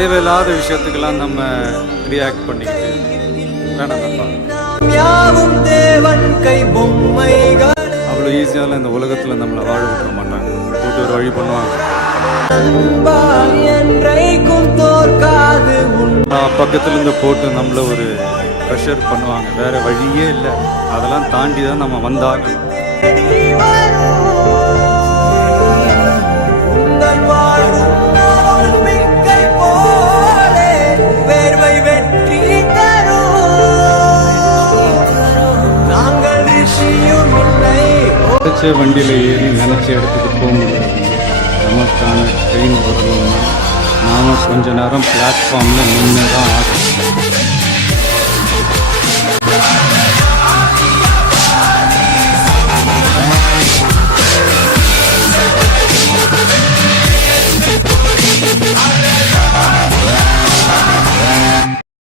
தேவையில்லாத விஷயத்துக்கெல்லாம் நம்ம ரியாக்ட் பண்ணிக்கிட்டு வேணாம்ப்பா. யாவும் தேவன் கை பொம்மைகள். அவ்வளோ ஈஸியால இந்த உலகத்தில் நம்மளை வாழ விட மாட்டாங்க. போட்டு ஒரு வழி பண்ணுவாங்க. என்றைக்கும் தோற்காது பக்கத்துல இருந்து போட்டு நம்மள ஒரு ப்ரெஷர் பண்ணுவாங்க. வேற வழியே இல்லை. அதெல்லாம் தாண்டி தான் நம்ம வந்தாங்க. வண்டியில் ஏறி நினச்ச இடத்துக்கு போக முடியாது. நமக்கான ட்ரெயின் வரணும்னா நாம் கொஞ்ச நேரம் பிளாட்ஃபார்மில் நின்று தான் ஆகும்.